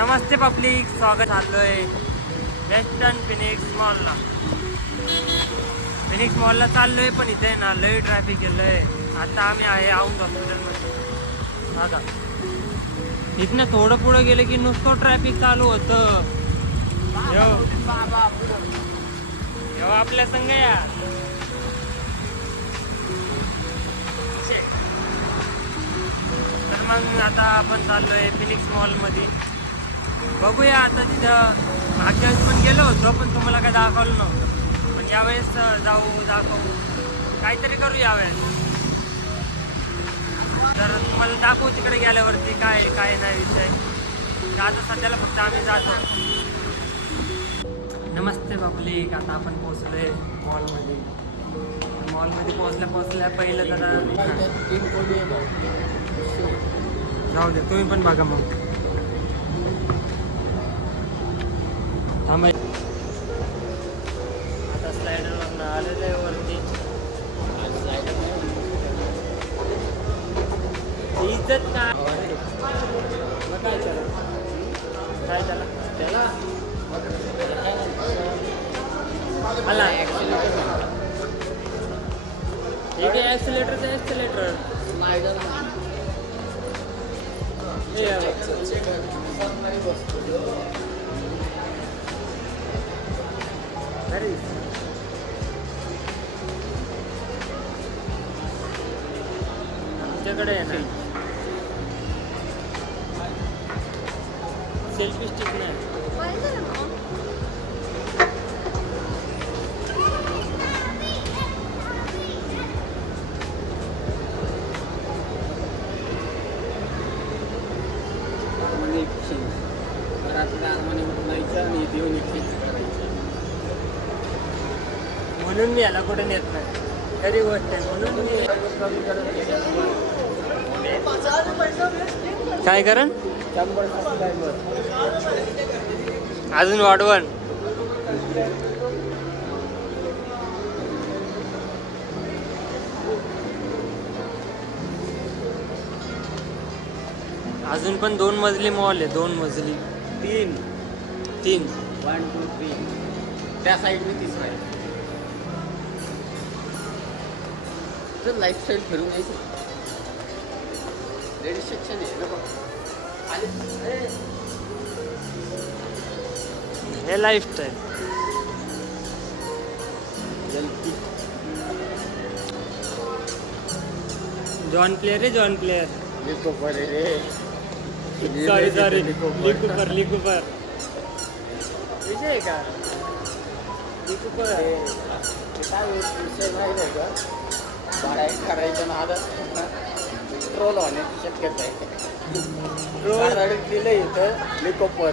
नमस्ते public, स्वागत झालोय western Phoenix मॉलला. Phoenix मॉलला चाललोय, पण इथे ना लय ट्रॅफिक गेलंय. आता आम्ही आहे औंध हॉस्पिटलमध्ये. बघा इथनं थोडं पुढं गेलं की नुसतं ट्रॅफिक चालू होतं. येऊ आपल्या संग या. तर मग आता आपण चाललोय फिनिक्स मॉलमध्ये. बघूया आता तिथं. मागच्या वेळेस पण गेलो होतो, पण तुम्हाला काय दाखवलं नव्हतं. पण यावेळेस दाखवू काहीतरी करू यावेळेस. तर तुम्हाला दाखवू तिकडे गेल्यावरती काय काय नाही विषय. तर आता सध्याला फक्त आम्ही जातो. नमस्ते पब्लिक, आता आपण पोहोचलोय मॉलमध्ये. मॉलमध्ये पोहोचल्या पहिलं जरा जाऊ दे, तुम्ही पण बघा मग. थांबा, आता स्लायडरवरनं आलेलं आहे वरती. इज्जत काय काय त्याला काय त्याला त्याला आला ठीक आहे. ॲक्सिलेटरचं ॲक्सिलेटर आमच्याकडे आहे ना सेल्फी स्टिक नाही. म्हणून मी याला कुठे नेत नाही. खरी गोष्ट आहे. म्हणून मी काय करण अजून वाढवण. अजून पण 2 मजली मॉल आहे. 2 मजली 3 1 2 3 त्या साईडने तिसरा आहे. तर लाईफस्टाईल फिरून यायचं. लेडीज सेक्शन आहे. हे लाईफस्टाईल जॉन प्लेयर आहे. जॉन प्लेयर लिकोपर रे. सॉरी लिकुपर विषय आहे का लिकुपर. काय विषय माहीत आहे का? भाड्या करायचं ना आता ट्रोल होण्याची शक्यता आहे. ट्रोल लिहिलं इथं लिकोपर,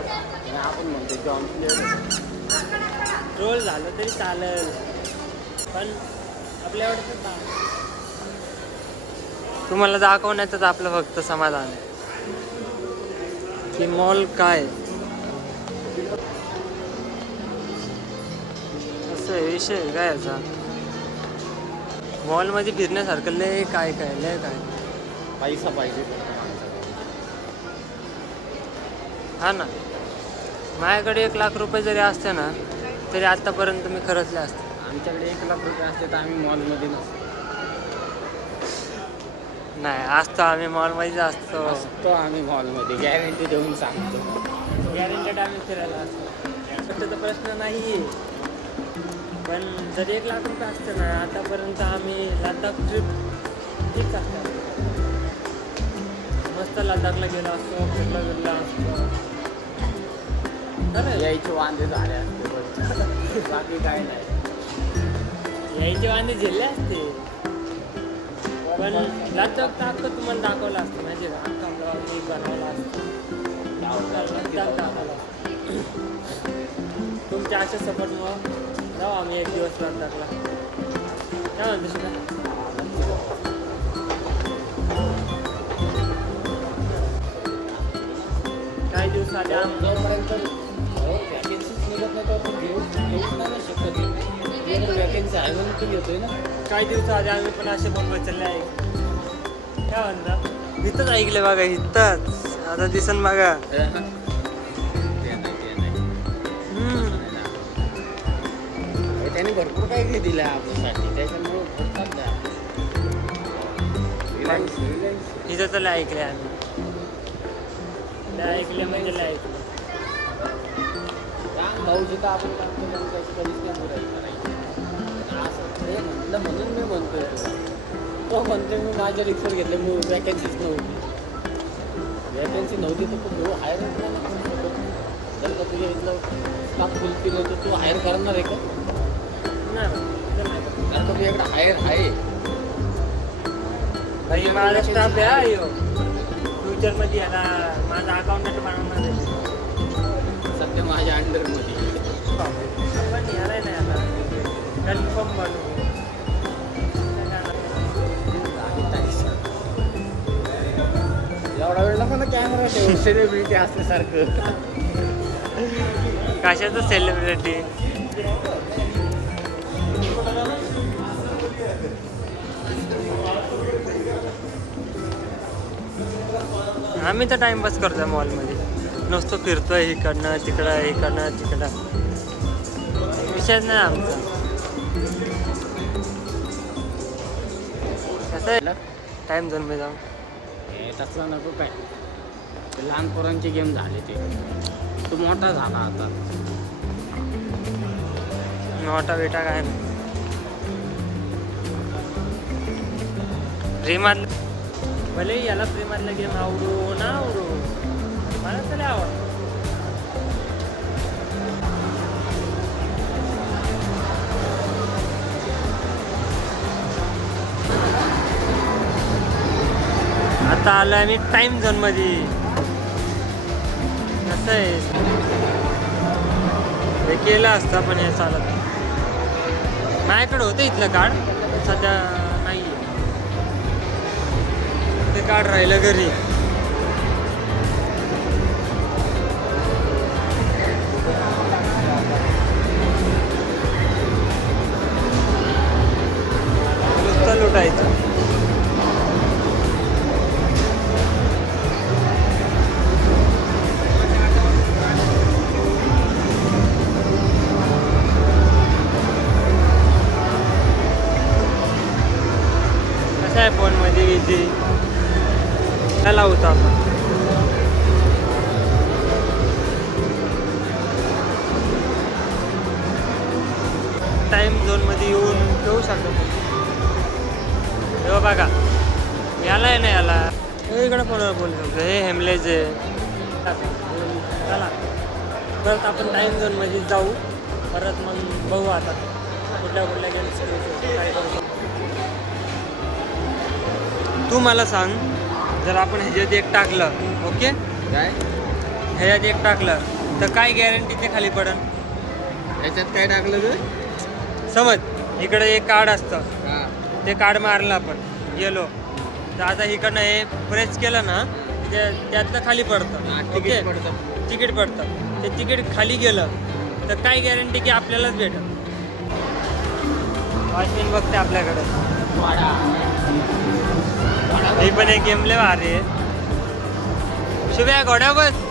आपण म्हणतो जॉन प्लेयर. ट्रोल झालं तरी चालेल, पण आपल्यावर तुम्हाला दाखवण्याचंच आपलं फक्त समाधान आहे की मॉल काय असं विषय काय याचा. मॉलमध्ये फिरण्यासारखं लय काय लय काय. पैसा पाहिजे हा ना. माझ्याकडे 1 लाख रुपये जरी असते ना, तरी आतापर्यंत मी खर्चले असते. आमच्याकडे 1 लाख रुपये असते तर आम्ही मॉलमध्ये नसतो. नाही असतो, आम्ही मॉलमध्येच असतो आम्ही मॉलमध्ये गॅरंटी देऊन सांगतो. गॅरंटेड आम्ही फिरायला असतो. त्याचा प्रश्न नाही आहे. पण जर 1 लाख रुपये असते ना, आतापर्यंत आम्ही लडाख ट्रिप ठीक असतात. मस्त लडाखला गेलो असतो, फिरला असतो. यायचे वांदे झाले असते, बाकी काय नाही. यायचे वांदे झेलले असते, पण लडाख तर अख्खं तुम्हाला दाखवलं असतं. म्हणजे अख्खा ब्लॉग मी बनवला असतो. तुमच्या अशा सपोर्टमुळं जाऊ आम्ही 1 दिवस लडाखला. काय म्हणतो शिका. काही दिवस आधी वॅकन्सी आहे म्हणून तू घेतोय ना. काही दिवस आधी आम्ही पण असे बोलत चालले आहे. काय म्हणता इथंच ऐकलं बघा. इथंच आता दिसन बघा. त्याने भरपूर काही दिलं आहे आपल्यासाठी, त्याच्यामुळे बोलतात नाही रिलायन्स इथं तर ऐकले आम्ही, ऐकले म्हणजे ऐकलं भाऊजी तर आपण त्याची कधीच नाही बोलायचं नाही असं ते म्हटलं म्हणून मी म्हणतोय तुला. तो म्हणते मी माझ्या रिक्सवर घेतले, मी वॅकन्सीच नव्हती तर तू हायर जर का तुझ्या इथलं स्टाफ फुलफिल होतं तू हायर करणार आहे का? कारण का तुझ्याकडे हायर आहे. माझा स्टाफ आहे फ्युचरमध्ये याला माझा अकाउंटंट बनवणार आहे सध्या माझ्या अंडरमध्ये. पण यायला नाही आता कन्फर्म बनवू. एवढा वेळ नको ना कॅमेरा ठेवून सेलिब्रिटी असल्यासारखं. कशाचं सेलिब्रिटी? आम्ही तर टाइमपास करतोय मॉलमध्ये, नुसतं फिरतोय इकडनं तिकडं. विषयच नाही आमचा. कसं आहे टाइम झोन मध्ये जाऊन तसला नको काय, ते लहान पोरांचे गेम झाले ते. तू मोठा झाला आता. मोठा बेटा काय नाही. प्रेमात भले याला प्रेमातला गेम आवडू ना आवडू, मला तरी आवडतं. आता आलोय आम्ही टाइम झोन मध्ये. कसं आहे हे केलं असतं पण हे चालत. माझ्याकडे होतं इथलं कार्ड, सध्या नाही. ते कार्ड राहिलं घरी. नुसतं लुटायचं. फोनमध्ये इझी त्याला होता आपण. टाइम झोनमध्ये येऊन घेऊ शकतो. हे बघा याला आहे ना, याला इकडं कोणाला बोलू शकतो. हे हेमलेज आहे. चला परत आपण टाइम झोनमध्ये जाऊ. परत मग बघू आता कुठल्या गेम्स काय करू शकतो. तू मला सांग, जर आपण ह्याच्यात एक टाकलं, ओके काय ह्याच्यात एक टाकलं तर काय गॅरंटी ते खाली पडन? याच्यात काय टाकलं तू? समज इकडे एक कार्ड असतं, हां ते कार्ड मारलं आपण येलो, तर आता इकडनं हे प्रेस केलं ना त्यातलं खाली पडतं. ओके तिकीट पडतं. ते तिकीट खाली गेलं तर काय गॅरंटी की आपल्यालाच भेटल? वॉचमॅन बघते आपल्याकडे. ही पण एक गेम लय भारी आहे. शुभ्या घोड्या बस.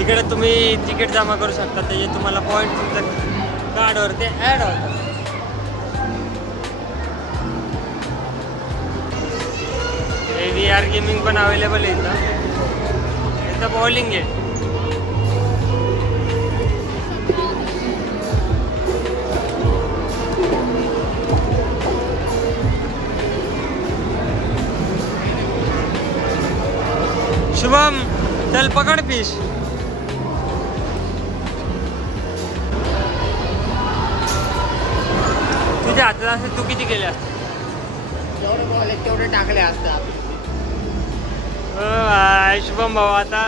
इकडे तुम्ही तिकीट जमा करू शकता, त्याचे तुम्हाला पॉईंट तुमच्या कार्डवर ते ॲड होतात. हे व्ही आर गेमिंग पण अवेलेबल आहे इथं. इथं बॉलिंग आहे. शुभम चल पकड फिश. तुझ्या हातात असेल तू किती केल्या? जेवढे बॉल आहेत तेवढे टाकले असतात. शुभम भाऊ आता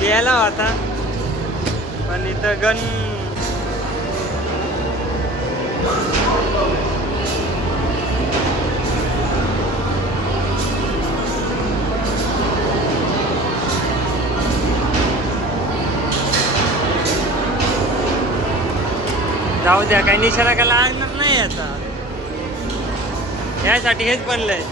गेला होता पण इथं गन जाऊ द्या. काही निशाणा का लागणार नाही आता. यासाठी हेच बनलंय.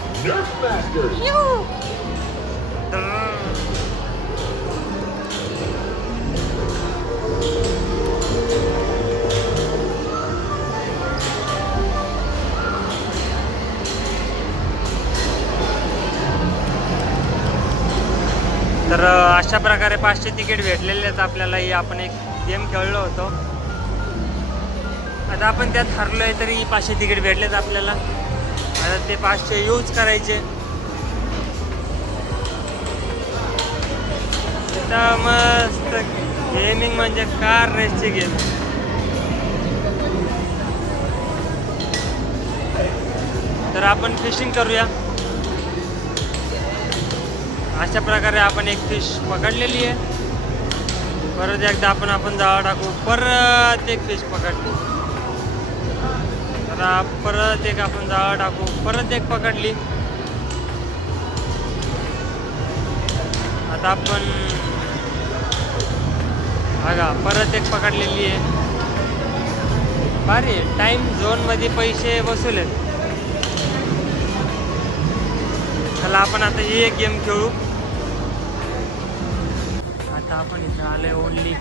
तर अशा प्रकारे 500 तिकीट भेटलेले आहेत आपल्याला. ही आपण एक गेम खेळलो होतो. आता आपण त्यात हरलोय तरी 500 तिकीट भेटलेत आपल्याला. आता ते 500 यूज करायचे. आता मस्त गेमिंग म्हणजे कार रेसची गेम. तर आपण फिशिंग करूया. अशा प्रकारे आपण एक फिश पकडलेली आहे. परत एकदा आपण जाळं टाकू. परत एक फिश पकडली. तर परत एक आपण जाळं टाकू. परत एक पकडली. आता आपण बघा परत एक पकडलेली आहे. भारी टाईम झोनमध्ये पैसे वसूल आहेत. चला आपण आता ही एक गेम खेळू. आता आपण इथं आलोय ओनली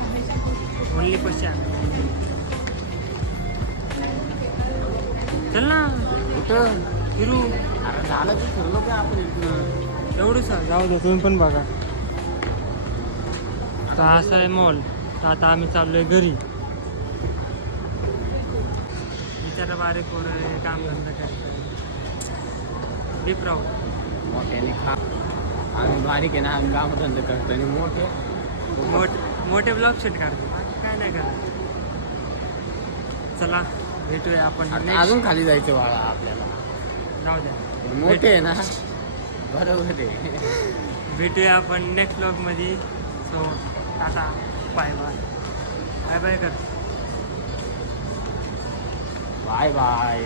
पैसे. चल ना कुठं फिरू. अरे झालं की फिरलो का आपण इथनं. एवढंच जाऊ दे. तुम्ही पण बघा. तर असं आहे मॉल. तर आता आम्ही चाललोय घरी. बिचारा बारीक पोरं काम धंदा करतोय. डीप राहू मोठ्याने खा. आम्ही बारीक आहे ना, आम्ही कामधंदा करतो आणि मोठे ब्लॉग शूट काढतो. काय नाही करत. चला भेटूया आपण आता अजून खाली जायचं बाळा आपल्याला. जाऊ द्या. मोठे आहे ना, बरोबर आहे. भेटूया आपण नेक्स्ट ब्लॉगमध्ये. So tata bye bye. Bye bye कर. Bye bye.